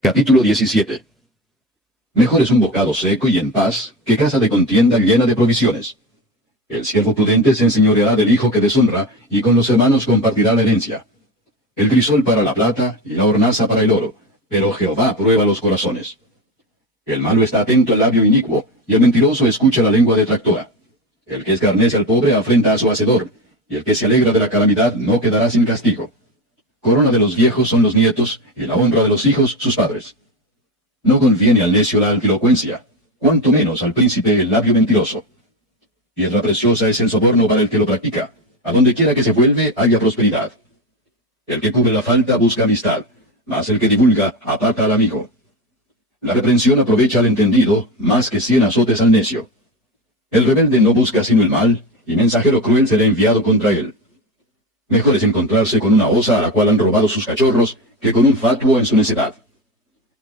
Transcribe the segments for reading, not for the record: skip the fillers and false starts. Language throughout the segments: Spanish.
Capítulo 17. Mejor es un bocado seco y en paz, que casa de contienda llena de provisiones. El siervo prudente se enseñoreará del hijo que deshonra, y con los hermanos compartirá la herencia. El crisol para la plata, y la hornaza para el oro, pero Jehová prueba los corazones. El malo está atento al labio inicuo, y el mentiroso escucha la lengua detractora. El que escarnece al pobre afrenta a su hacedor, y el que se alegra de la calamidad no quedará sin castigo. Corona de los viejos son los nietos, y la honra de los hijos sus padres. No conviene al necio la altilocuencia, cuanto menos al príncipe el labio mentiroso. Piedra preciosa es el soborno para el que lo practica, a donde quiera que se vuelve haya prosperidad. El que cubre la falta busca amistad, mas el que divulga aparta al amigo. La reprensión aprovecha al entendido, más que 100 azotes al necio. El rebelde no busca sino el mal, y mensajero cruel será enviado contra él. Mejor es encontrarse con una osa a la cual han robado sus cachorros, que con un fatuo en su necedad.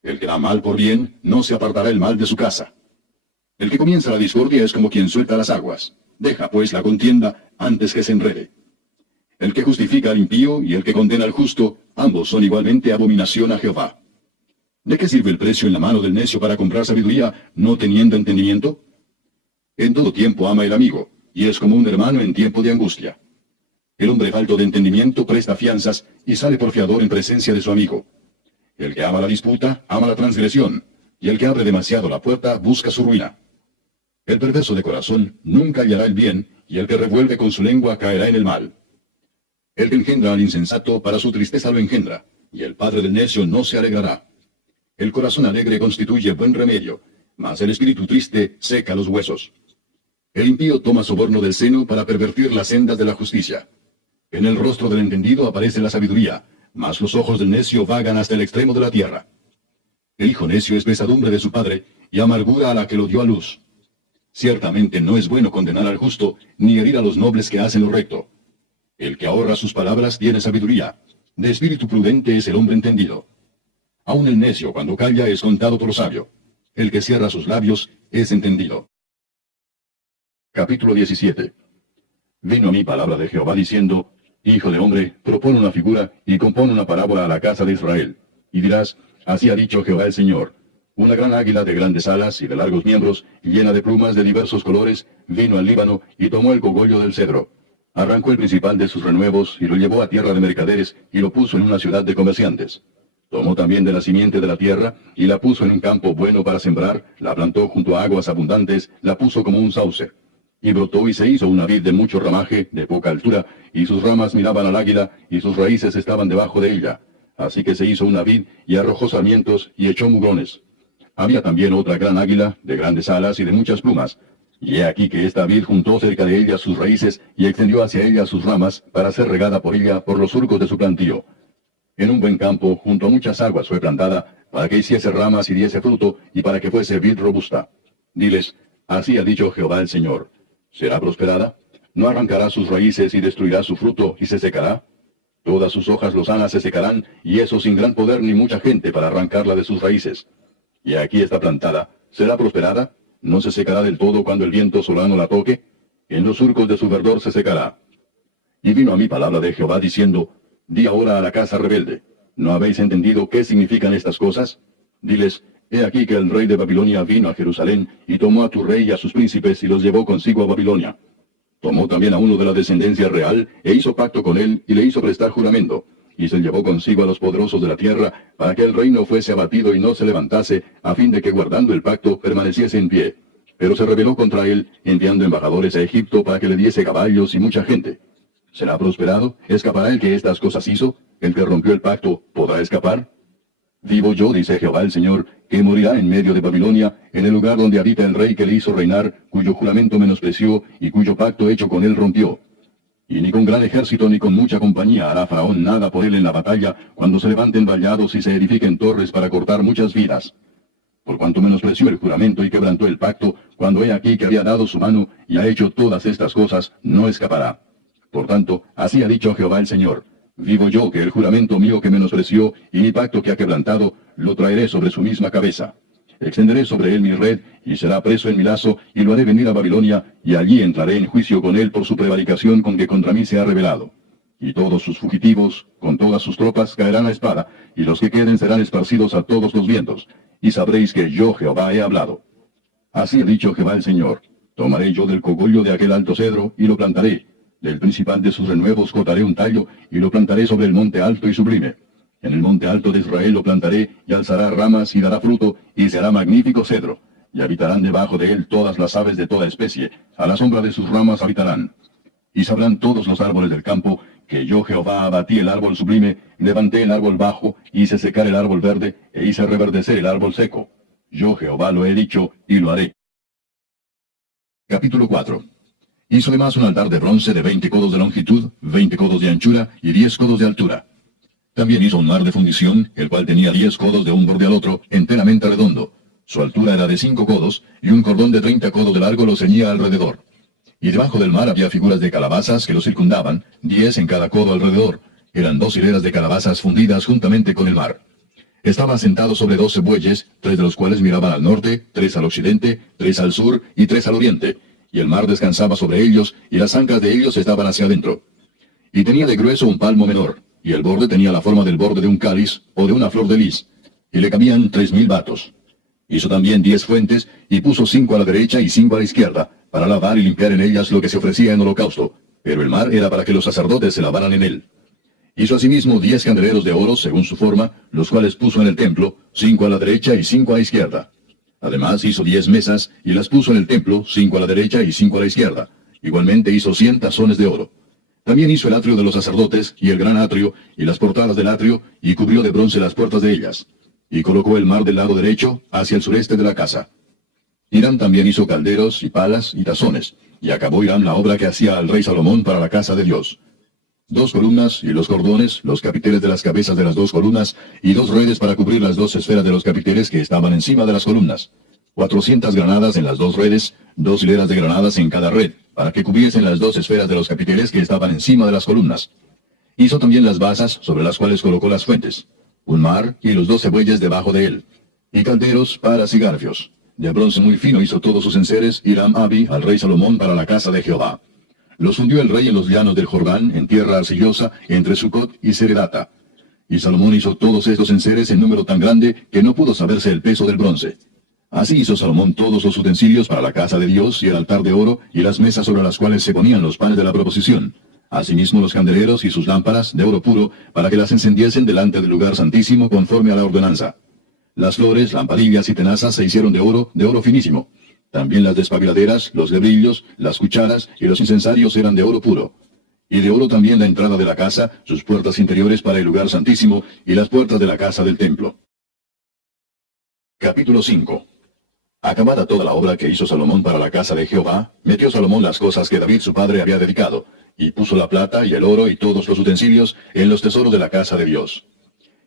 El que da mal por bien, no se apartará el mal de su casa. El que comienza la discordia es como quien suelta las aguas. Deja, pues, la contienda antes que se enrede. El que justifica al impío y el que condena al justo, ambos son igualmente abominación a Jehová. ¿De qué sirve el precio en la mano del necio para comprar sabiduría, no teniendo entendimiento? En todo tiempo ama el amigo, y es como un hermano en tiempo de angustia. El hombre falto de entendimiento presta fianzas y sale por fiador en presencia de su amigo. El que ama la disputa, ama la transgresión, y el que abre demasiado la puerta busca su ruina. El perverso de corazón nunca hallará el bien, y el que revuelve con su lengua caerá en el mal. El que engendra al insensato para su tristeza lo engendra, y el padre del necio no se alegrará. El corazón alegre constituye buen remedio, mas el espíritu triste seca los huesos. El impío toma soborno del seno para pervertir las sendas de la justicia. En el rostro del entendido aparece la sabiduría, mas los ojos del necio vagan hasta el extremo de la tierra. El hijo necio es pesadumbre de su padre, y amargura a la que lo dio a luz. Ciertamente no es bueno condenar al justo, ni herir a los nobles que hacen lo recto. El que ahorra sus palabras tiene sabiduría. De espíritu prudente es el hombre entendido. Aun el necio cuando calla es contado por sabio. El que cierra sus labios es entendido. Capítulo 17. Vino a mí palabra de Jehová diciendo: Hijo de hombre, propone una figura y compone una parábola a la casa de Israel. Y dirás: Así ha dicho Jehová el Señor. Una gran águila de grandes alas y de largos miembros, llena de plumas de diversos colores, vino al Líbano y tomó el cogollo del cedro. Arrancó el principal de sus renuevos y lo llevó a tierra de mercaderes y lo puso en una ciudad de comerciantes. Tomó también de la simiente de la tierra y la puso en un campo bueno para sembrar, la plantó junto a aguas abundantes, la puso como un sauce. Y brotó y se hizo una vid de mucho ramaje, de poca altura, y sus ramas miraban al águila, y sus raíces estaban debajo de ella. Así que se hizo una vid, y arrojó sarmientos, y echó mugrones. Había también otra gran águila, de grandes alas y de muchas plumas. Y he aquí que esta vid juntó cerca de ella sus raíces, y extendió hacia ella sus ramas, para ser regada por ella por los surcos de su plantío. En un buen campo, junto a muchas aguas fue plantada, para que hiciese ramas y diese fruto, y para que fuese vid robusta. Diles: Así ha dicho Jehová el Señor. ¿Será prosperada? ¿No arrancará sus raíces y destruirá su fruto y se secará? Todas sus hojas lozanas se secarán, y eso sin gran poder ni mucha gente para arrancarla de sus raíces. Y aquí está plantada. ¿Será prosperada? ¿No se secará del todo cuando el viento solano la toque? En los surcos de su verdor se secará. Y vino a mí palabra de Jehová diciendo: Di ahora a la casa rebelde: ¿No habéis entendido qué significan estas cosas? Diles: He aquí que el rey de Babilonia vino a Jerusalén, y tomó a tu rey y a sus príncipes, y los llevó consigo a Babilonia. Tomó también a uno de la descendencia real, e hizo pacto con él, y le hizo prestar juramento, y se llevó consigo a los poderosos de la tierra, para que el reino fuese abatido y no se levantase, a fin de que guardando el pacto permaneciese en pie. Pero se rebeló contra él, enviando embajadores a Egipto para que le diese caballos y mucha gente. ¿Será prosperado? ¿Escapará el que estas cosas hizo? ¿El que rompió el pacto podrá escapar? Vivo yo, dice Jehová el Señor, que morirá en medio de Babilonia, en el lugar donde habita el rey que le hizo reinar, cuyo juramento menospreció y cuyo pacto hecho con él rompió. Y ni con gran ejército ni con mucha compañía hará Faraón nada por él en la batalla, cuando se levanten vallados y se edifiquen torres para cortar muchas vidas. Por cuanto menospreció el juramento y quebrantó el pacto, cuando he aquí que había dado su mano y ha hecho todas estas cosas, no escapará. Por tanto, así ha dicho Jehová el Señor: Vivo yo que el juramento mío que menospreció y mi pacto que ha quebrantado, lo traeré sobre su misma cabeza. Extenderé sobre él mi red, y será preso en mi lazo, y lo haré venir a Babilonia, y allí entraré en juicio con él por su prevaricación con que contra mí se ha rebelado. y todos sus fugitivos, con todas sus tropas, caerán a espada, y los que queden serán esparcidos a todos los vientos, y sabréis que yo Jehová he hablado. Así ha dicho Jehová el Señor: tomaré yo del cogollo de aquel alto cedro, y lo plantaré. Del principal de sus renuevos cortaré un tallo, y lo plantaré sobre el monte alto y sublime. En el monte alto de Israel lo plantaré, y alzará ramas y dará fruto, y será magnífico cedro. Y habitarán debajo de él todas las aves de toda especie, a la sombra de sus ramas habitarán. Y sabrán todos los árboles del campo, que yo Jehová abatí el árbol sublime, levanté el árbol bajo, hice secar el árbol verde, e hice reverdecer el árbol seco. Yo Jehová lo he dicho, y lo haré. Capítulo 4. Hizo además un altar de bronce de 20 codos de longitud, 20 codos de anchura, y 10 codos de altura. También hizo un mar de fundición, el cual tenía 10 codos de un borde al otro, enteramente redondo. Su altura era de 5 codos, y un cordón de 30 codos de largo lo ceñía alrededor. Y debajo del mar había figuras de calabazas que lo circundaban, 10 en cada codo alrededor. Eran 2 hileras de calabazas fundidas juntamente con el mar. Estaba sentado sobre 12 bueyes, 3 de los cuales miraban al norte, 3 al occidente, 3 al sur y 3 al oriente. Y el mar descansaba sobre ellos, y las anclas de ellos estaban hacia adentro. Y tenía de grueso un palmo menor, y el borde tenía la forma del borde de un cáliz o de una flor de lis, y le cabían 3000 batos. Hizo también 10 fuentes, y puso 5 a la derecha y 5 a la izquierda, para lavar y limpiar en ellas lo que se ofrecía en holocausto, pero el mar era para que los sacerdotes se lavaran en él. Hizo asimismo 10 candeleros de oro según su forma, los cuales puso en el templo, 5 a la derecha y 5 a la izquierda. Además hizo 10 mesas, y las puso en el templo, 5 a la derecha y 5 a la izquierda. Igualmente hizo 100 tazones de oro. También hizo el atrio de los sacerdotes, y el gran atrio, y las portadas del atrio, y cubrió de bronce las puertas de ellas. Y colocó el mar del lado derecho, hacia el sureste de la casa. Hiram también hizo calderos, y palas, y tazones, y acabó Hiram la obra que hacía al rey Salomón para la casa de Dios. 2 columnas, y los cordones, los capiteles de las cabezas de las 2 columnas, y 2 redes para cubrir las 2 esferas de los capiteles que estaban encima de las columnas. 400 granadas en las 2 redes, 2 hileras de granadas en cada red, para que cubriesen las 2 esferas de los capiteles que estaban encima de las columnas. Hizo también las basas, sobre las cuales colocó las fuentes, un mar, y los 12 bueyes debajo de él, y calderos, paras y garfios. De bronce muy fino hizo todos sus enseres Hiram Abi al rey Salomón para la casa de Jehová. Los fundió el rey en los llanos del Jordán, en tierra arcillosa, entre Sucot y Seredata. Y Salomón hizo todos estos enseres en número tan grande que no pudo saberse el peso del bronce. Así hizo Salomón todos los utensilios para la casa de Dios, y el altar de oro, y las mesas sobre las cuales se ponían los panes de la proposición. Asimismo los candeleros y sus lámparas, de oro puro, para que las encendiesen delante del lugar santísimo conforme a la ordenanza. Las flores, lampadillas y tenazas se hicieron de oro finísimo. También las despabiladeras, los lebrillos, las cucharas y los incensarios eran de oro puro. Y de oro también la entrada de la casa, sus puertas interiores para el lugar santísimo, y las puertas de la casa del templo. Capítulo 5. Acabada toda la obra que hizo Salomón para la casa de Jehová, metió Salomón las cosas que David su padre había dedicado, y puso la plata y el oro y todos los utensilios en los tesoros de la casa de Dios.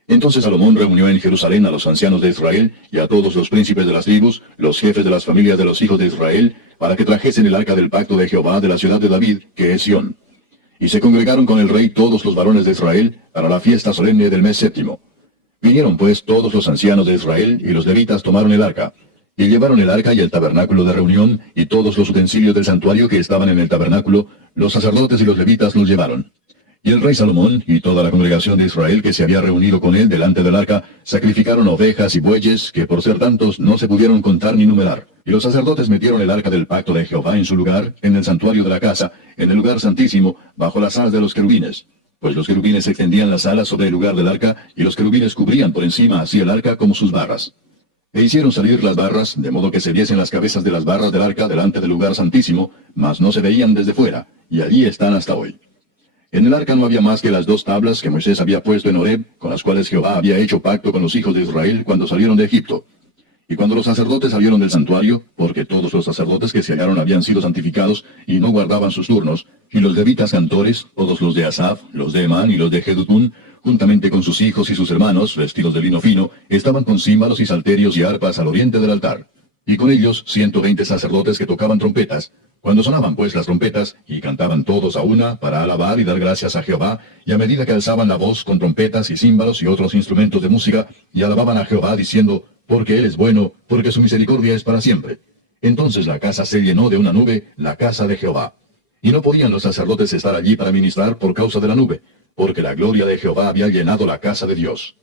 Entonces Salomón reunió en Jerusalén a los ancianos de Israel y a todos los príncipes de las tribus, los jefes de las familias de los hijos de Israel, para que trajesen el arca del pacto de Jehová de la ciudad de David, que es Sión. Y se congregaron con el rey todos los varones de Israel para la fiesta solemne del mes séptimo. Vinieron pues todos los ancianos de Israel, y los levitas tomaron el arca. Y llevaron el arca y el tabernáculo de reunión, y todos los utensilios del santuario que estaban en el tabernáculo, los sacerdotes y los levitas los llevaron. Y el rey Salomón y toda la congregación de Israel que se había reunido con él delante del arca, sacrificaron ovejas y bueyes, que por ser tantos no se pudieron contar ni numerar. Y los sacerdotes metieron el arca del pacto de Jehová en su lugar, en el santuario de la casa, en el lugar santísimo, bajo las alas de los querubines. Pues los querubines extendían las alas sobre el lugar del arca, y los querubines cubrían por encima así el arca como sus barras. E hicieron salir las barras, de modo que se viesen las cabezas de las barras del arca delante del lugar santísimo, mas no se veían desde fuera, y allí están hasta hoy. En el arca no había más que las 2 tablas que Moisés había puesto en Horeb, con las cuales Jehová había hecho pacto con los hijos de Israel cuando salieron de Egipto. Y cuando los sacerdotes salieron del santuario, porque todos los sacerdotes que se hallaron habían sido santificados y no guardaban sus turnos, y los levitas cantores, todos los de Asaf, los de Emán y los de Jedutún, juntamente con sus hijos y sus hermanos, vestidos de lino fino, estaban con címbalos y salterios y arpas al oriente del altar. Y con ellos 120 sacerdotes que tocaban trompetas. Cuando sonaban pues las trompetas, y cantaban todos a una, para alabar y dar gracias a Jehová, y a medida que alzaban la voz con trompetas y címbalos y otros instrumentos de música, y alababan a Jehová diciendo, porque Él es bueno, porque su misericordia es para siempre. Entonces la casa se llenó de una nube, la casa de Jehová. Y no podían los sacerdotes estar allí para ministrar por causa de la nube, porque la gloria de Jehová había llenado la casa de Dios.